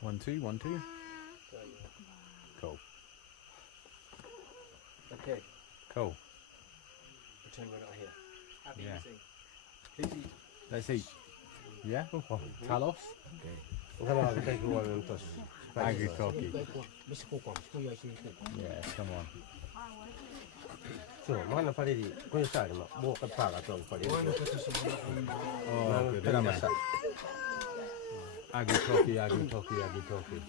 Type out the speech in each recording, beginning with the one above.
1 2 1 2. Cool. Okay. Cool. Pretend we're not here. Happy Yeah. eating. Please eat. Let's eat. Yeah. Talos. Agri talkie. Yeah. Come on. Oh, good. Agri talkie. Agri talkie. Agri talkie.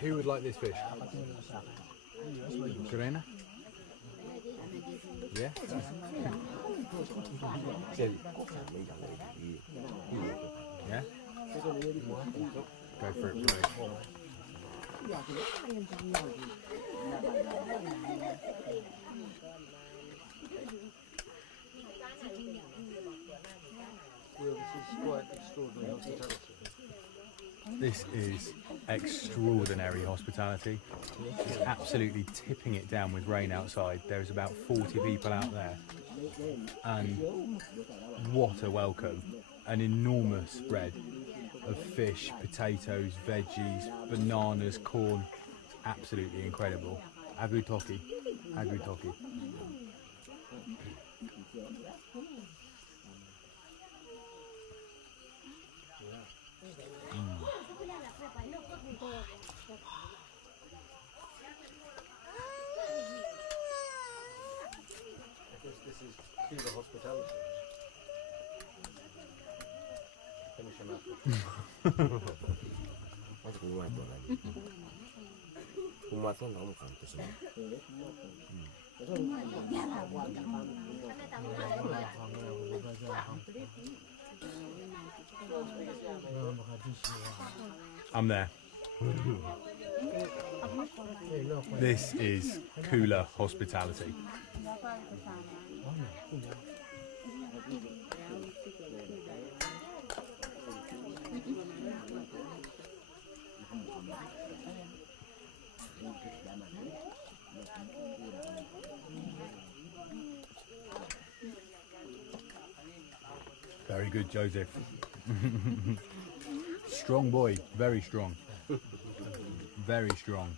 Who would like this fish? Derena? Yeah? Yeah? Go for it, bro. This is extraordinary hospitality. It's absolutely tipping it down with rain outside. There's about 40 people out there. And what a welcome. An enormous spread of fish, potatoes, veggies, bananas, corn. Absolutely incredible. Agri toki. Agri toki. This is Cuba hospitality. Finish him up. I'm there. This is cooler hospitality. Very good, Joseph. Strong boy, very strong. Very strong.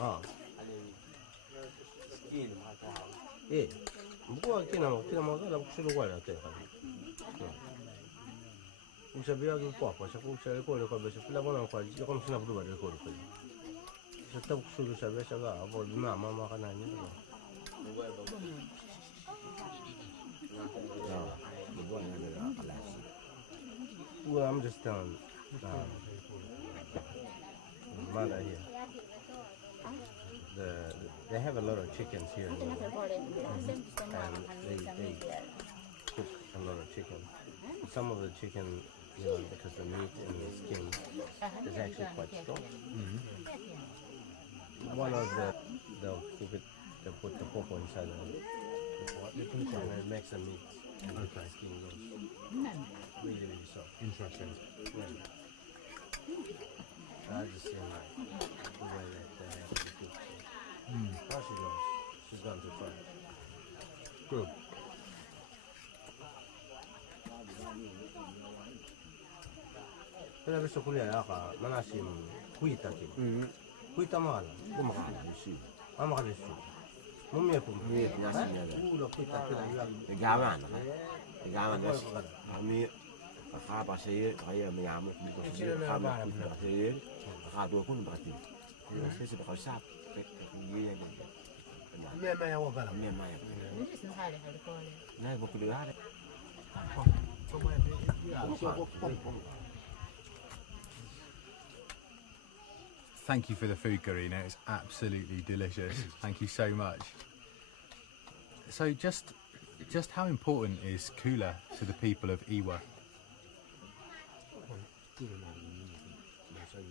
Ah. Eh. Buku kina magala kusulu kwa la teka. Usabia tu papa, sa kusale ko ko bese pila bona kwa ji ko sina budu ba ko ko. Sa ta kusulu sabe sa ga abo na mama kana ni. Well, I'm just telling mother here. They have a lot of chickens here, and they cook a lot of chicken. Some of the chicken, because the meat and the skin is actually quite strong. One of they'll keep it, they'll put the popo inside the pot, and it makes the meat and the skin goes really, really soft. Interesting. Yeah. I just seen like the way that they have to cook. How she goes? She's gone to try. Good. Pero gusto ko liya ka manasim kuita ki. Kuita mahal. Kumakala, isi. Makalisu. Mumia po. Mumia, nasa niya. Ulo kuita kila yan. Igaman. Igaman, kami kakapa sa iyo, kaya mayamot dito sa iyo, kami kuita sa iyo, kakatuwa ko ng bakit. Kasi baka usap, hindi yan. Maya wa bala. Maya. Nay, bukulihan. Thank you for the food, Garina. It's absolutely delicious. Thank you so much. So just how important is Kula to the people of Iwa?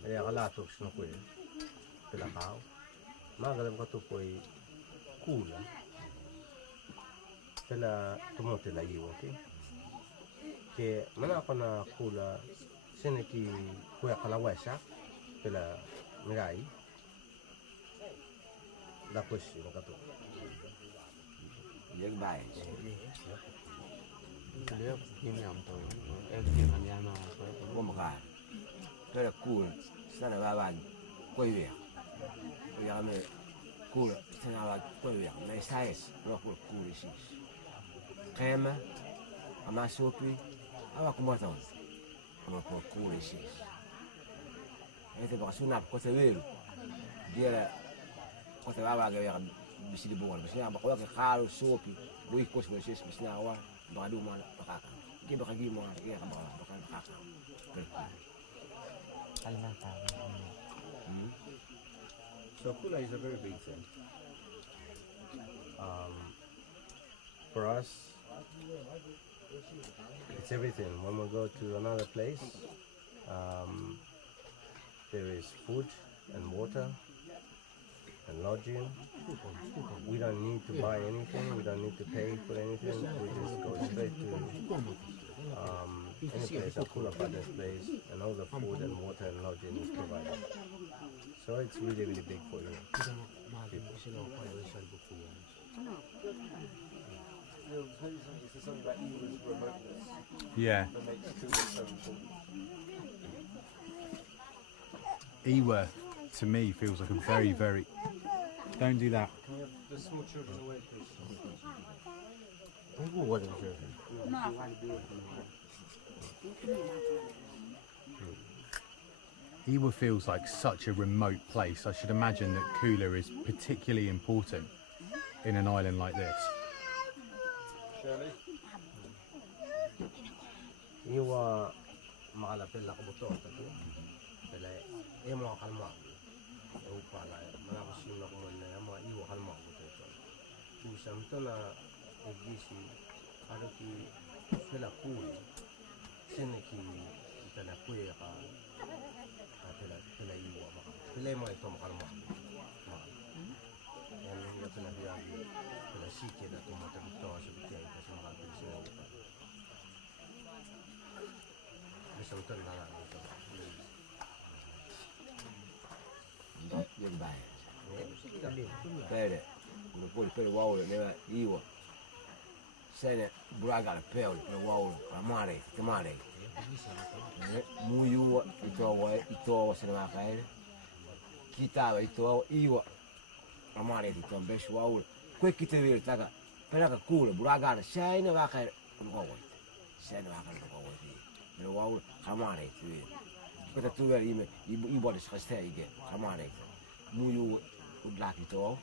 Kaya kalatok sino ko eh. Pilakaw. Magalam ka to po ay kula. Pila tumote la Iwa ke. Ke mana ako na kula siniki kuya kalawesa. Pila mirai. Tapos yung kato. Yung bahay. Kumakala. Pero cool, sana baban, kuya. Kuya kami, cool, sana baban, kuya. May size, no cool isis. Crema, ama sopi, awa kumatang. Ama cool isis. Ito baka sunap ko sa wheel. Dia ko sa baba gaya bisi di bunga. Bisi na baka kalo sopi, buik ko sa isis bisi na awa baka duma baka. Dia baka gimo kaya baka baka. So kula is a very big thing. For us, it's everything. When we go to another place, there is food and water and lodging. We don't need to buy anything. We don't need to pay for anything. We just go straight to any place, a Kula Father's place, and all the food and water and lodging is provided. So it's really, really big for you. It's something about Iwa's remoteness Yeah. that makes Kula so important. Iwa, to me, feels like a very, very... Don't do that. Can we have the small children away, please? Iwa feels like such a remote place. I should imagine that Kula is particularly important in an island like this. Shirley? Iwa makalapil na kabuto tapi pala mga kalma o pala mga kasim na kuman na mga iwa kalma ko ito usam to na egisi ano ki pala kuli siniki pala kuya ka pala iwa maka pala mga ito makalma yan yung pala biyagi pala siki na tumatagito sa bitya kasi makalapil sila upa. Something like that. Yung bahay. Pere, kung pere wawlo neva Iwa. Sene buraga la pele na wawlo la mare, te mare. Muyu ito sene makaire. kitava ito iwa amare ito beshu aul kwe kitavir taka pelaka kule buragana shaina waka unqawai shaina waka unqawai no aul amare ito kota tuver ime ibo des khastege amare muyu udlaki to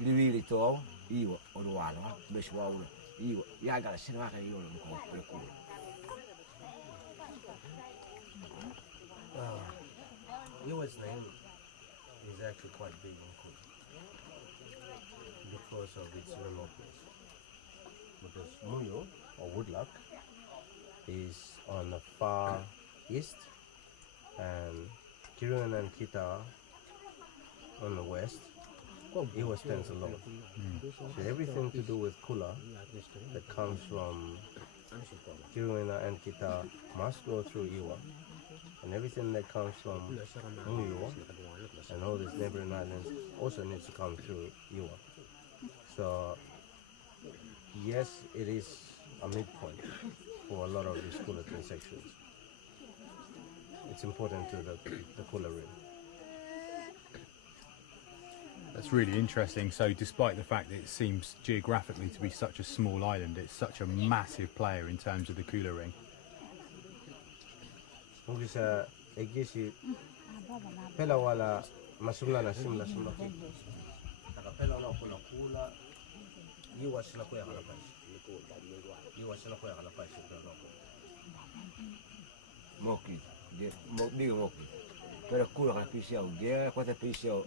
livili to iwa odwala beshu aul iwa yaga shaina waka iwa unqawai kule Iwa's name is actually quite big in Cook because of its remoteness. Because Muyo or Woodluck is on the far east and Kirun and Kita on the west. Iwa stands alone. So everything to do with Kula that comes from Kiruna and Kita must go through Iwa. And everything that comes from Muyo and all these neighboring islands also needs to come through Iwa. So yes, it is a midpoint for a lot of these cooler transactions. It's important to the cooler rim. That's really interesting. So despite the fact that it seems geographically to be such a small island, it's such a massive player in terms of the cooler ring. Ungisa egisi pela wala masumla na simla simla ku. Taka pela na kula Iwa sina kuya kana paishi. Iwa sina kuya kana paishi pela ko. Moki diga moki pero kula kana pisau dia kota pisau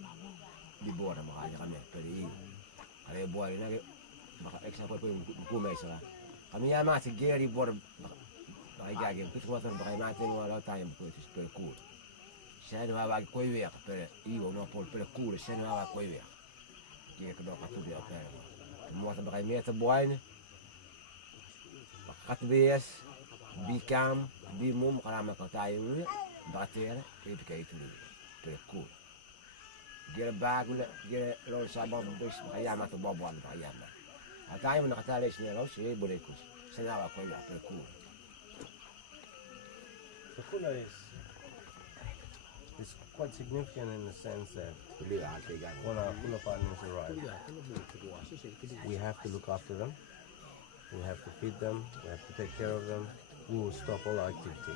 di bora makanya kami peri kaya buat ini maka ekstra pun buku mesra kami ya masih dia di bora Baka gagawin ko ito baka natin wala tayong pwede pero cool. Siya na wawag ko iwiyak pero iyo no pol pero cool siya na wawag ko iwiyak. Kaya ko daw katubi ako pero tumuha sa baka meta buhay na katubiyas bikam bimum karama ko tayo nyo baka tira ibigay ito pero cool. Gira bago gira lor sabang bus baka yama to bobuan baka yama. At tayo mo nakatalis niya raw siya boleh kus. Siya na wawag ko iwiyak pero cool. The cooler is quite significant in the sense that when our cooler partners arrive, we have to look after them, we have to feed them, we have to take care of them. We will stop all our activity.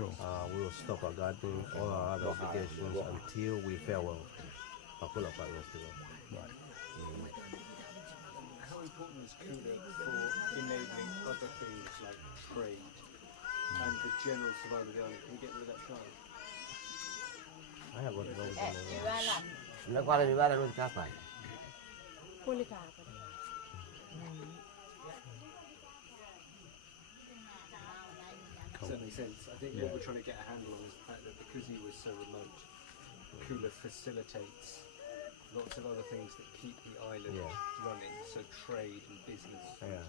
Sure. We will stop our gardening, all our other obligations until we farewell our cooler partners to them. Right. How important is cooler for enabling other things like trade and the general survival of the island? Can we get rid of that child? I have what goes on around. Nagwala ni wala nun kapay. Does that make sense? I think what we're trying to get a handle on is the fact that because he was so remote, cooler facilitates lots of other things that keep the island running, so trade and business. Yeah.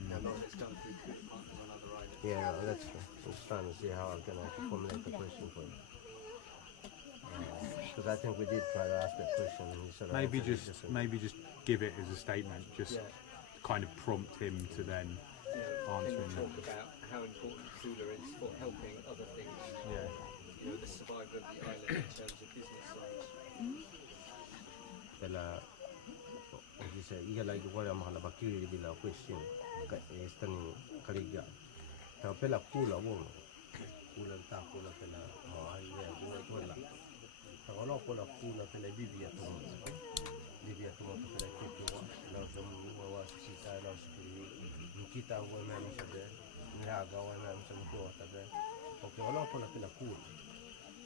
And a lot of it's done through good partners on other islands. Yeah, no, that's true. I'm just trying to see how I'm gonna formulate the question for you. Because I think we did try to ask that question, and you sort of Maybe answered it maybe just give it as a statement, just Yeah. kind of prompt him to then Can you answering talk that. about how important cooler is for helping other things, Yeah. the survival of the island in terms of business side? Pela, dice, iga lagi wala mahala bakiri bila question, estani kaliga. Pero pela kula wong, kula ta kula pela mahal ya wala. Kalau kula kula pela bibia tu pela kitu wa, lau semu wa sisa lau sikiri, kita wa mana sabe, ni aga wa mana semu tu sabe. Okay, kalau pela kula,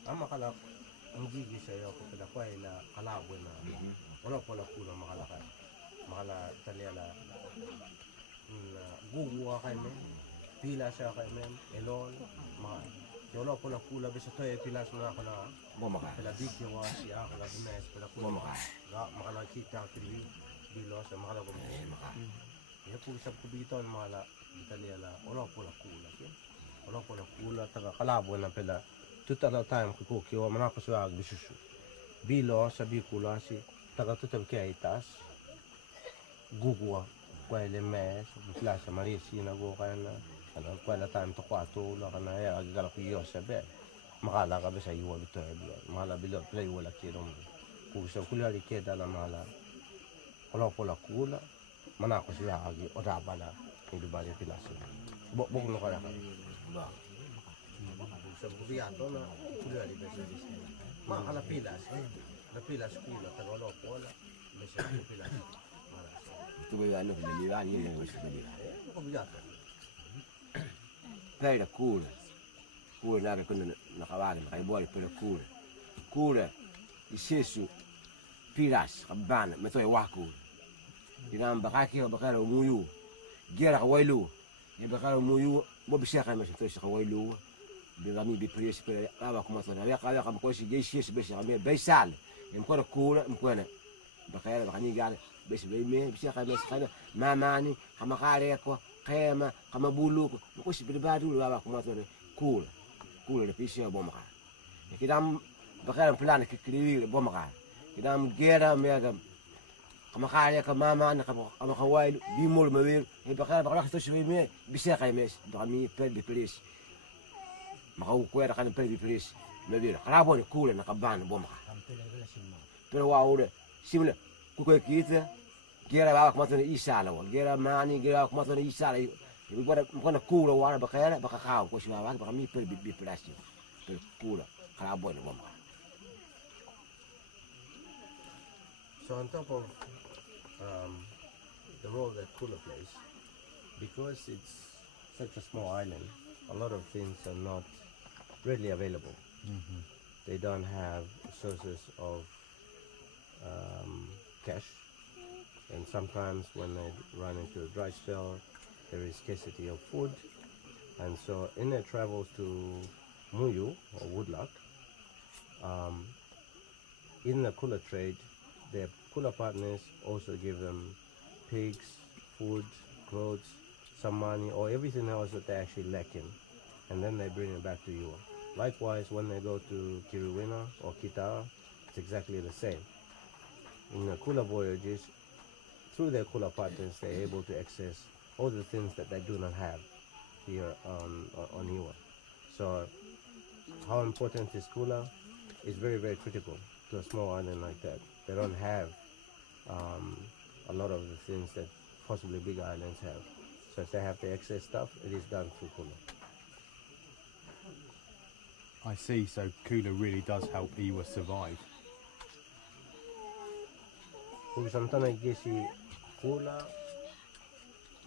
ama kala ngigi saya ko pela kwa ila kala buena. Wala pala kula makala taliala guguwa kay men pila siya kay men elon wala pala kula bisa to e pila sa kana pala bigyo wa siya kala bumes pala kula makala kita kiri bilo sa makala gum ya po sa kubito makala taliala wala pala kula taga kalabo na pala tutala time ko kiwa manapaswag bisusu bilo sa bikula si taga tutab kaya itas gugwa kwa ile mes plasa maria sina go kana ana kwa la tanto kwato la kana ya agala ku yo sabe Makala ka bisa iwa bito biya. Makala bilo play wala kirom. Kusa kula ri keda la mala. Pola kula. Mana ko siya agi ora bala. Hindi ba yung pilas. Bok no kaya ka. Ba. Sa buya to na kula ri bisa. Makala pilas. La pilas kula tagalo pola. Bisa pilas. Tu ba ano piniliwan yun yung gusto nila. Ko biya to. Pera kula. Kula na kuno nakawali makaibuali pera kula. Kula isesu pilas kabana metoy waku. Dinam bakaki bakara umuyu. Gera kawailu. Ni bakara umuyu mo bishaka mas to kawailu. Bigami bi priest pera aba kuma to na ya kaya kam ko si jeshi bishaka me baisal. Mkono kula mkono bakara bakani gale besi me bishaka mes kana mamani kama kale ko kema kama buluko ko si bidbadu aba kuma to kula. Kula de pisha bomaka. Kidam bakara plan kikliwi bomaka. Kidam gera mega kama kaya ka mama na kama kawai bimol mawil e bakara to shwe me bisha kay mes bakami pel bi police. Makaw ko era kan pel bi police. Mawil karabo ni kula na kaban bomaka. Pero wa ore simle ku ko kita gera ba kuma to isala wa gera mani gera kuma to isala. Mkona kula wala bakara bakakaw ko shwa wa bakami pel bi police. Pel kula karabo ni bomaka. So on top of the role that Kula plays, because it's such a small island, a lot of things are not readily available. They don't have sources of cash, and sometimes when they run into a dry spell, there is scarcity of food, and so in their travels to Muyu or Woodlock, in the Kula trade, their Kula partners also give them pigs, food, clothes, some money, or everything else that they actually lack in, and then they bring it back to you. Likewise, when they go to Kiruwina or Kitara, it's exactly the same. In the Kula voyages, through their Kula partners, they're able to access all the things that they do not have here on Iwa. So, how important is Kula is very, very critical to a small island like that. They don't have a lot of the things that possibly big islands have. So if they have to access stuff, it is done through Kula. I see, so Kula really does help Iwa survive. Kung sometimes gesi Kula,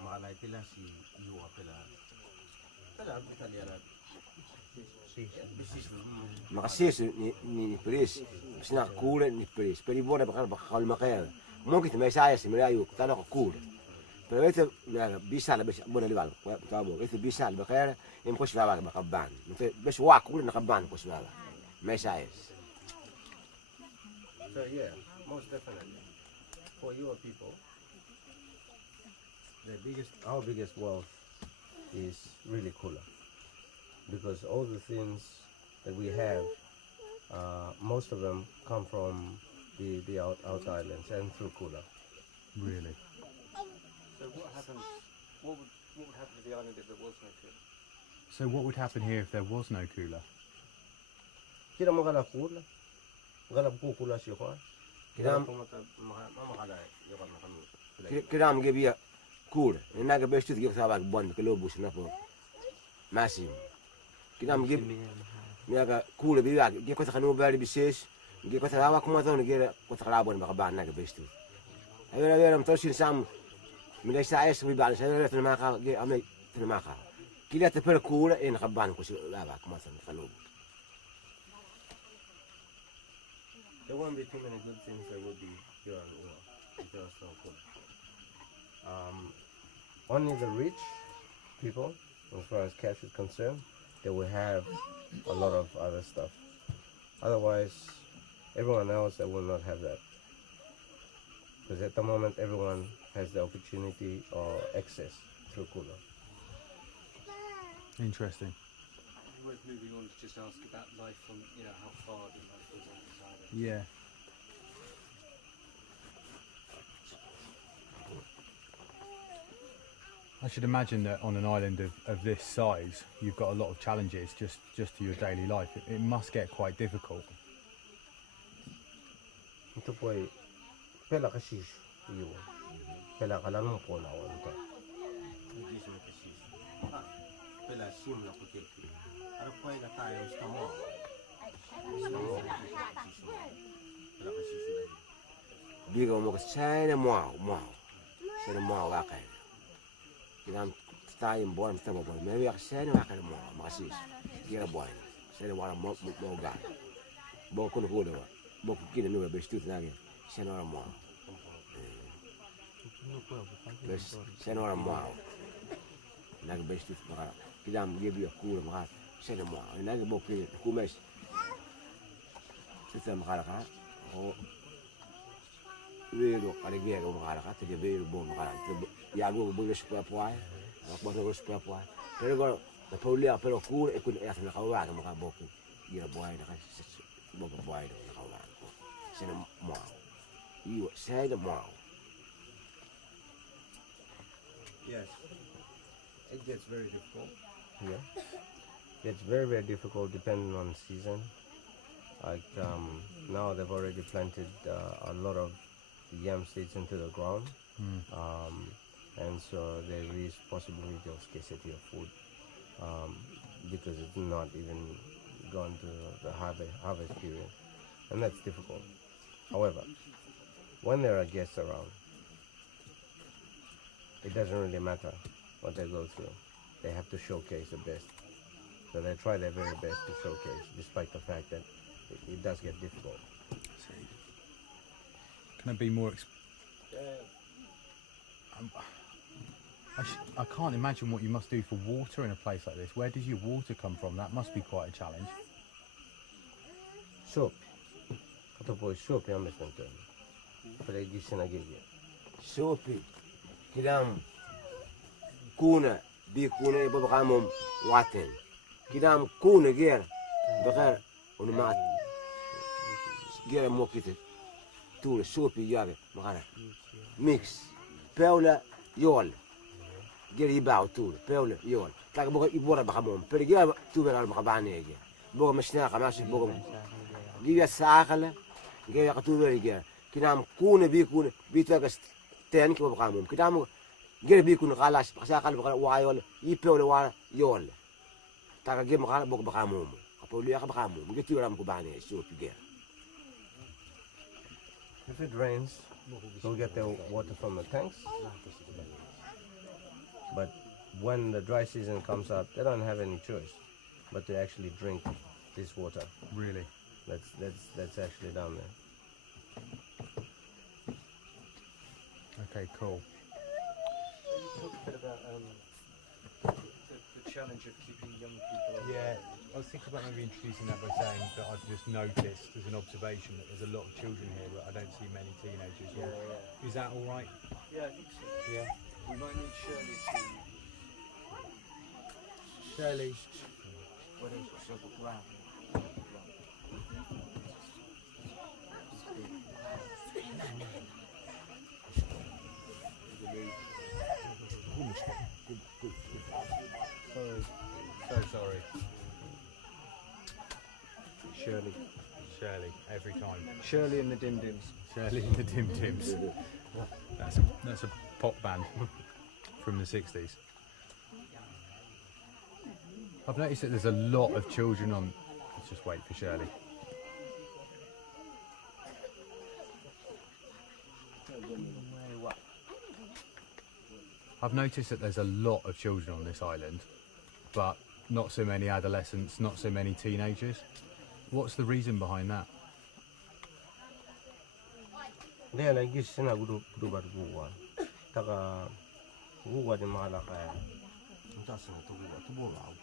malay pila si Iwa pila. Pila Italiana. Makasis ni police. Sina kula ni police. Pero ibo na bakal makaya. Mungkin may saya si Melayu tano ko kula. Pero ito bisa la bisa bona liwal. Tabo ito bisa la bakaya im ko siya makaban. Ito bes wa kula nakaban ko siya. May saya. So yeah, most definitely. For your people, our biggest wealth is really Kula. Because all the things that we have, most of them come from the out islands and through Kula. Really? So what happens? What would happen to the island if there was no Kula? So what would happen here if there was no Kula? Kira magala Kula, magala Kula siya ko. Kira magala yakan na kami. kira mgebia kula. Inaga bestu gib sabak bon ke lobus na po. Masim. Kira mgib miaga kula biwa ge ko takanu bari bises. Ge ko tawa kuma to ge ko takala bon ba na ge bestu. Ayera mtosin sam من سايس بيبان سنة تنماخا جي أمي تنماخا كلا تفر كولا إن خبان كوس لابك مثلا خلوب. There won't be too many good things that will be here on Iwa if there was no Kula. Only the rich people, as far as cash is concerned, they will have a lot of other stuff. Otherwise, everyone else they will not have that. Because at the moment, everyone has the opportunity or access through Kula. Interesting. Worth moving on to just ask about life on, how far the life was on this island. Yeah. I should imagine that on an island of this size, you've got a lot of challenges just to your daily life. It must get quite difficult. Ito po ay pela kasi iyo. Pela ka lang po na wala. Pela sim la puti. Ara po ay tayo sa mo. Pela kasi sila. Bigo mo sana mo. Sana mo ga ka. Kinam tayo buwan tama buwan. May yak sana ga ka mo makasis. Kira buwan. Sana wala mo ga. Bo ko ko daw. Bo ko kina no be stut na ge. Sana wala mo. Bes sana wala mo. Nag be stut maka. Kinam ge bi ko maka. Sana mo. Nag bo ki ku mes. Sita maka ka. O Vero, kali dia kau makan kat, dia vero bom makan. Ya gua boleh supaya puai, aku boleh supaya puai. Tapi kalau dah boleh apa lo kur, ikut ya sana kau ada makan boku. Dia puai dah kan, boku puai dah kau ada. Saya mau, iyo saya mau. Yes, it gets very difficult. Yeah, it's very difficult depending on season. Like now they've already planted a lot of yam seeds into the ground, and so there is possibility of scarcity of food because it's not even gone to the harvest period, and that's difficult. However, when there are guests around, it doesn't really matter what they go through. They have to showcase the best, so they try their very best to showcase, despite the fact that it does get difficult. Can I be more? I can't imagine what you must do for water in a place like this. Where does your water come from? That must be quite a challenge. Soup. Ito po soup yung mas nito. Palagi sinagigit. Sopi, kinam kuna, bi kuna ibo baka mo waten. Kinam kuna ger, baka unumat ger mo kite. Tuh sopi yabe makana mix peula yol geri bau tuh peula yol tak boga ibora baka mom per gera tu vera baka bane ge boga mashna kamashi boga giya saakala geri ka tu vera ge kinam kuna bi tagas ten ki baka mom kinam geri bi kuna khalas saakala baka wa yol i peula wa yol tak ge makala boga baka mom kapolu ya baka mom ge tu vera ko bane sopi gera. If it rains, they'll get their water from the tanks. But when the dry season comes up, they don't have any choice but to actually drink this water. Really? That's actually down there. Okay, cool. Talk a bit about the challenge of keeping young people on. Yeah, I was thinking about maybe introducing that by saying that I've just noticed as an observation that there's a lot of children here, but I don't see many teenagers. Yeah. Is that all right? Yeah, I think so. Yeah. We might need Shirley to. Shirley. What is sopi kurang? So sorry. Shirley, every time. Shirley and the Dim Dims. Shirley and the Dim Dims. That's a pop band from the 60s. I've noticed that there's a lot of children on. Let's just wait for Shirley. I've noticed that there's a lot of children on this island, but not so many adolescents, not so many teenagers. What's the reason behind that? They like this sina gudu bat guwa. Taka guwa di mahala kaya. Untas na tubo au.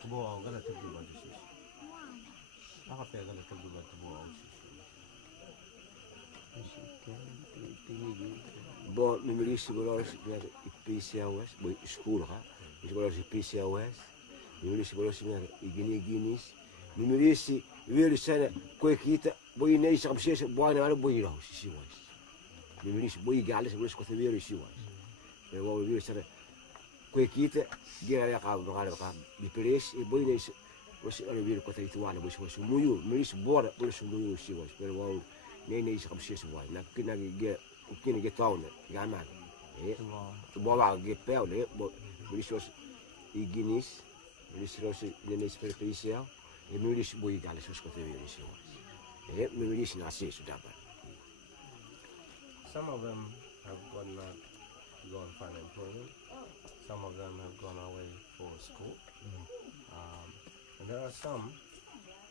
Tubo au gala tubo bat sis. Naka pe gala tubo bat tubo au sis. Bo numerici bolos per i PCOS, bo school ha. I bolos i PCOS. Numerici bolos per i ginis. Numerici veri sana koi kita bo i nei sa bse bo ana bo i raus si was. Numerici bo i gales bo sco veri si was. E wo veri sana kwe kita dia ya ka ngala ka bi pres e boy ne was ala wir ko tai tuana was muyu miris bora was muyu si was pero wa ne is kam sis wa na kina ge tauna ga ma e bo wa ge pel ne bo miris was iginis miris was ne ne superficial e miris boy gale sus ko te wir si was e miris na si su daba. Some of them have gone find employment. Some of them have gone away for school. And there are some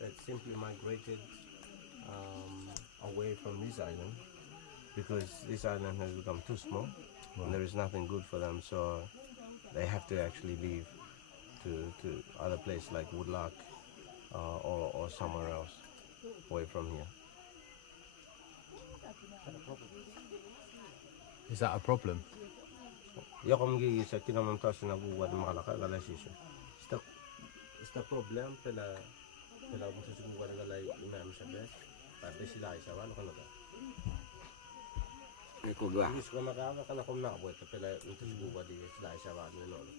that simply migrated away from this island because this island has become too small and there is nothing good for them, so they have to actually leave to other places like Woodlark or somewhere else away from here. Is that a problem? Yakom gigi sa kinamam tas na buwad makalaka gala siso. Sta problem pela muso sa buwad gala imam sa bes. Pati sila isa wala ka naga. Ko ga Gusto ko makaka kana kom na buwad pela muso sa buwad sila isa wala ni lolo.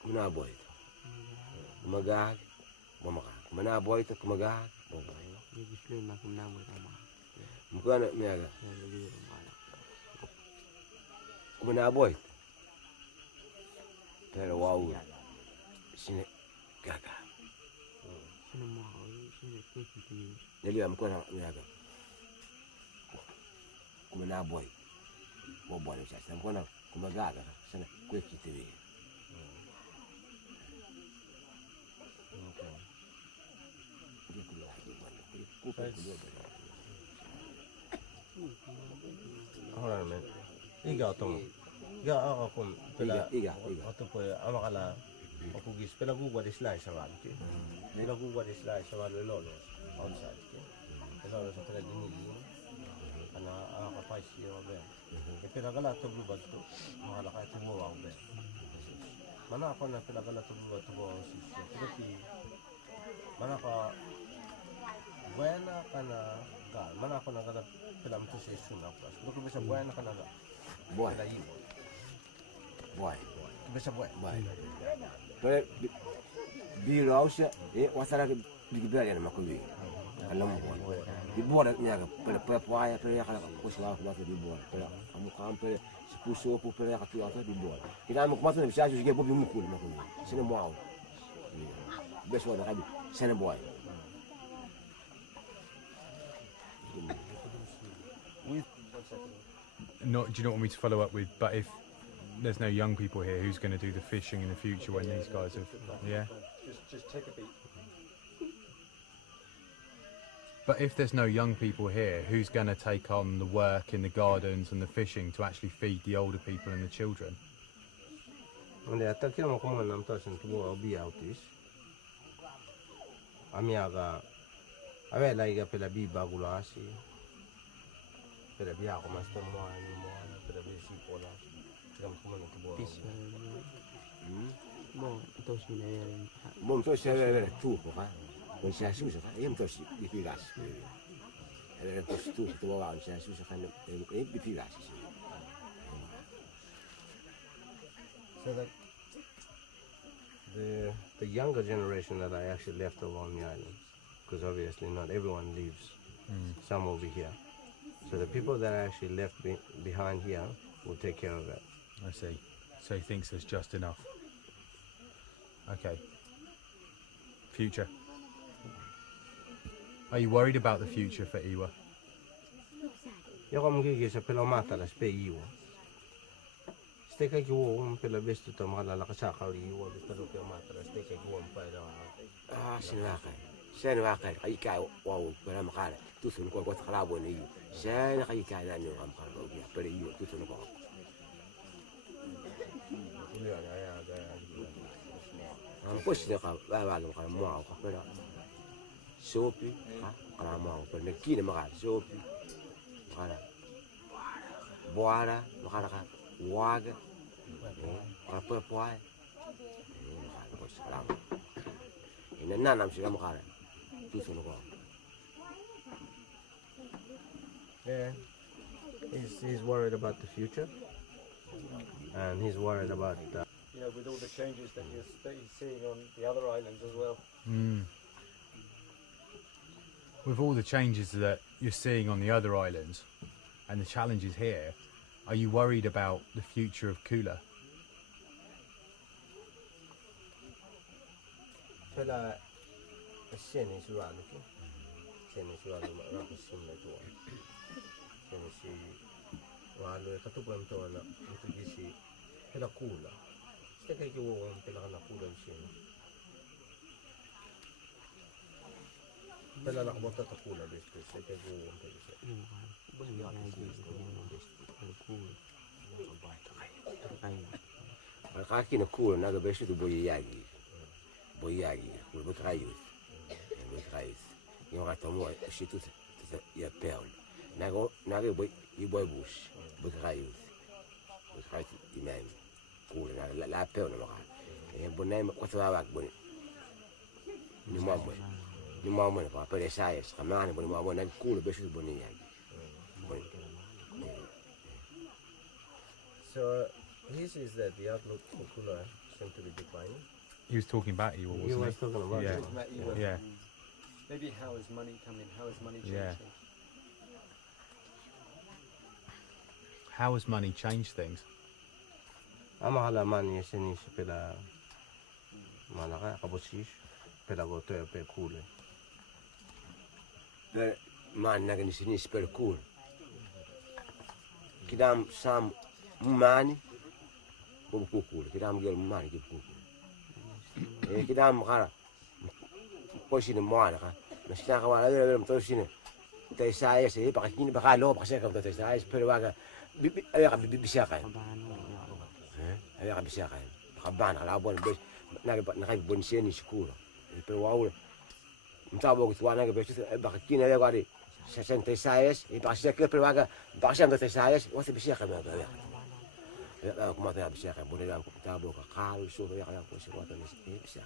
kuna boy kumagag mamaka mana boy to kumagag Explain na kung naman tama. mukana miaga kumana boy pero wow sine gaga Sino mo ako? Sino ko? dali mukana miaga kumana boy bo boy sa mukana kumagaga sana kweki tv Hold on a minute. Iga to. Iga ako kung pela Iga. Ato po amakala Pagkugis pela buwad isla sa walki. Pela buwad isla sa walo lolo outside. Lolo sa pela dinili. Ana kapay siya ba. E pela gala to buwad to. Makala kay to mo ba. Mana ako na pela gala to buwad to mo si siya. Kasi mana ka buena kana ka. Mana ako na gala pela mto sa suna pas. Pero kung sa buena kana ga. boy Pela iwo. boy Kung sa buena. boy pero bi rawsa e wasara di bere na makuwi alam mo di bora nyaga pela paya pela kala ko swa ko di bora pela amu kam pela si puso ko pela ka tu ata di bora ina mo kuma tuna bisa ju ge bobi mu ko makuwi sene mo aw beso da kabi sene boy Not, do you not want me to follow up with, but if there's no young people here, who's going to do the fishing in the future when these guys have, yeah? Just take a beat. But if there's no young people here, who's going to take on the work in the gardens and the fishing to actually feed the older people and the children? Onde até que não como não tá sendo tudo obi autis. A minha ga ave lá iga pela bi bagulasi. Pela bi ako mas tamo pela bi si pola. Kamo como não tudo. Peace. Bon, ito sila yan. mo to se ve tu ko ka ko sa su sa e mo to si di pigas e ko tu to wa sa su sa kan e di pigas So that the younger generation that I actually left along the island, because obviously not everyone leaves. Some will be here. So the people that I actually left behind here will take care of it. I see. So he thinks there's just enough. Okay. Future. Are you worried about the future for Iwa? Jag kommer gigi sa pela mata la spe iwo. Steka ki wo pela bestu to mala la kasa ka iwo pela pela mata la steka ki wo pa da. ah sinaka sen wa ka ai ka wa pela makala tu sun ko ko khala bo ni sen ka ka na ni am ka ro ya pela iyo tu sun ko am ko si ka ba lo ka mo ka pela sopi ka mo ka ne ki ne makala sopi makala boara makala ka waga ka pe poai makala ko salam ina nanam sila makala tu sun ko Yeah. He's worried about the future. and he's worried about You know, with all the changes that you're seeing on the other islands as well. With all the changes that you're seeing on the other islands and the challenges here, are you worried about the future of Kula? Pela scene is run, scene is run rako simle to. Scene si walo katupang to na ito gisi pela kula. Saka kiwo pela kana kula scene. Pela nakabota ta kula dito. Saka kiwo pela scene. Kaki na kula naga beshi tu boyagi. Boyagi, kula bekrayus. Bekrayus. Yung katomo shitu ya peol. Naga boy boy bush. Bekrayus. Bekrayus imam. Kula naga la peol na maka. Bonai kwatawak bon. Ni mamwe. Ni mamwe pa pele sayes. Kamana bon mamwe naga kula beshi tu boniyagi. So he says that the outlook for Kula seems to be declining. He was talking about you, wasn't he? He was talking about Yeah. it. Talking about you, Yeah. Maybe how has money come in? How has money changed Yeah. things? How has money changed things? Ang mahalaman niya sinis pela malaka kabusis pela go to pe Kula. Man naga ni sini spell cool. Kidam sam mani ko kukul. Kidam gel mani ki kukul. Kidam kara ko sini moana ka. Masita ka wala dele mto sini. Tai saya se pa kini ba ka lo pa se ka tai saya spell waga. Ay ka bibisya ka. Ay ka bibisya ka. Ka bana la bon bes naga bon sini skula. Pero waula mtabo ko tuana ga bes ba kini ay gari. 66 e passa que provaga passa ando 66 o se bisia ka ba ya ko mata bisia ka bone la ko tabo ka kalu so ya ka ko se wata ni bisia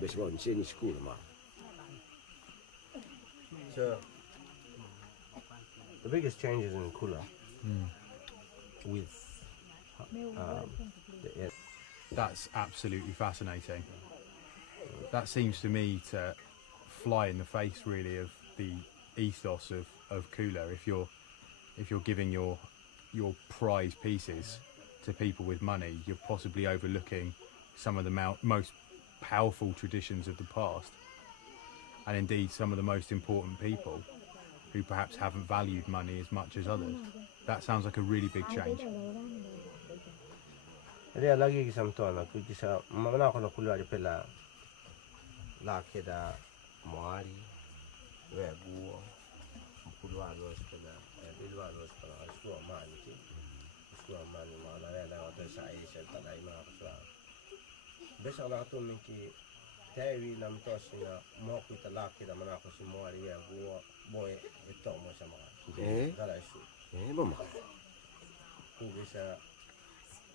bes bon se ni school ma So the biggest changes in Kula with the air. That's absolutely fascinating. That seems to me to fly in the face, really, of the ethos of Kula. If you're giving your prize pieces to people with money, you're possibly overlooking some of the most powerful traditions of the past, and indeed some of the most important people who perhaps haven't valued money as much as others. That sounds like a really big change. Ria lagi kisam to na ku kisa mana ko na Kula di pela la keda moari webu Kula los pela bilwa los pela sua mani ki sua mani ma la la ta sai se ta dai ma sua besa la to min ki tawi lam to sina mo ku ta la keda mana ko si moari webu boy to mo sama dala su bomba ku bisa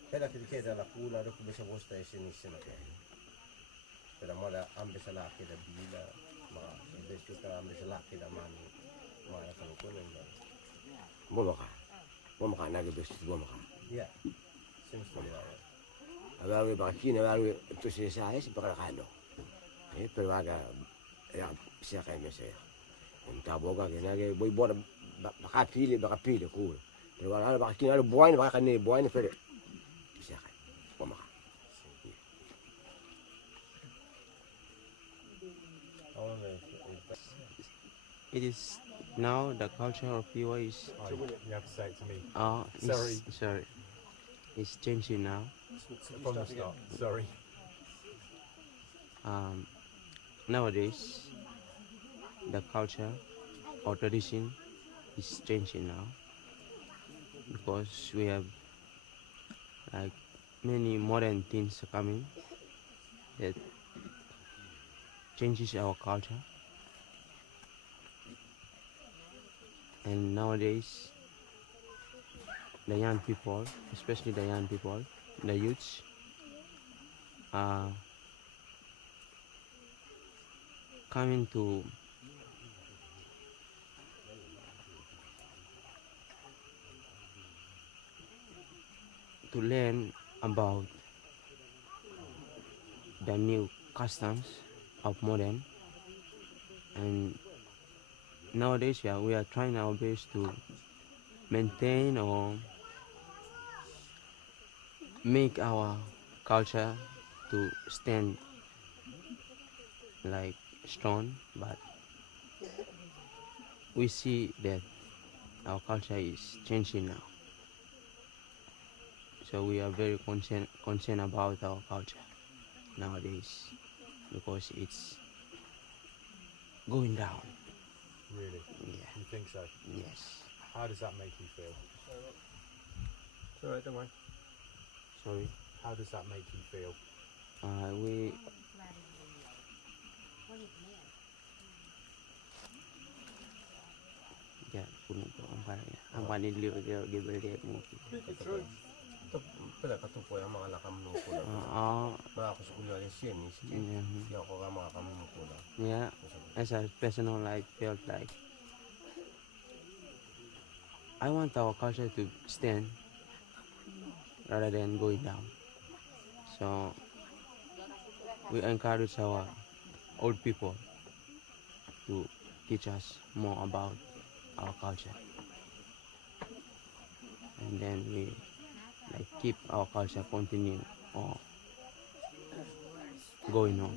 pela que queda la Kula do ku bisa bosta sini sina ke pela moda ambesa la keda bila ma besu ka ambesa la keda mani ma la kan ko nenda bomba ka naga bes bomba ka yeah seems to be that. abawe ba kini abawe to se sai se para kalo pero waga ya sia ka mese tabo ga naga boy bora ba ka pile cool pero wala ba kini ala boy ba ka ne boy ne fere sia ka bomba ka I wonder if It is now the culture of Piwa is You have to say it to me sorry. It's changing now. from the start. Sorry. Nowadays, the culture or tradition is changing now because we have like many modern things coming that changes our culture. And nowadays, the young people, especially the young people, the youths, are coming to to learn about the new customs of modern, and nowadays, yeah, we are trying our best to maintain or make our culture to stand like strong, but we see that our culture is changing now. So we are very concerned about our culture nowadays because it's going down. Really? Yeah. You think so? Yes. How does that make you feel? It's alright, don't worry. Sorry. How does that make you feel? We ya puno po ang parang ang panidliw giberde mo. Pala katupo yung mga lakamnukula. Mga kusukulo alin siya ni siya ako ka mga kamnukula. Yeah. As a personal life felt like I want our culture to stand rather than going down. So we encourage our old people to teach us more about our culture, and then we like keep our culture continue or going on.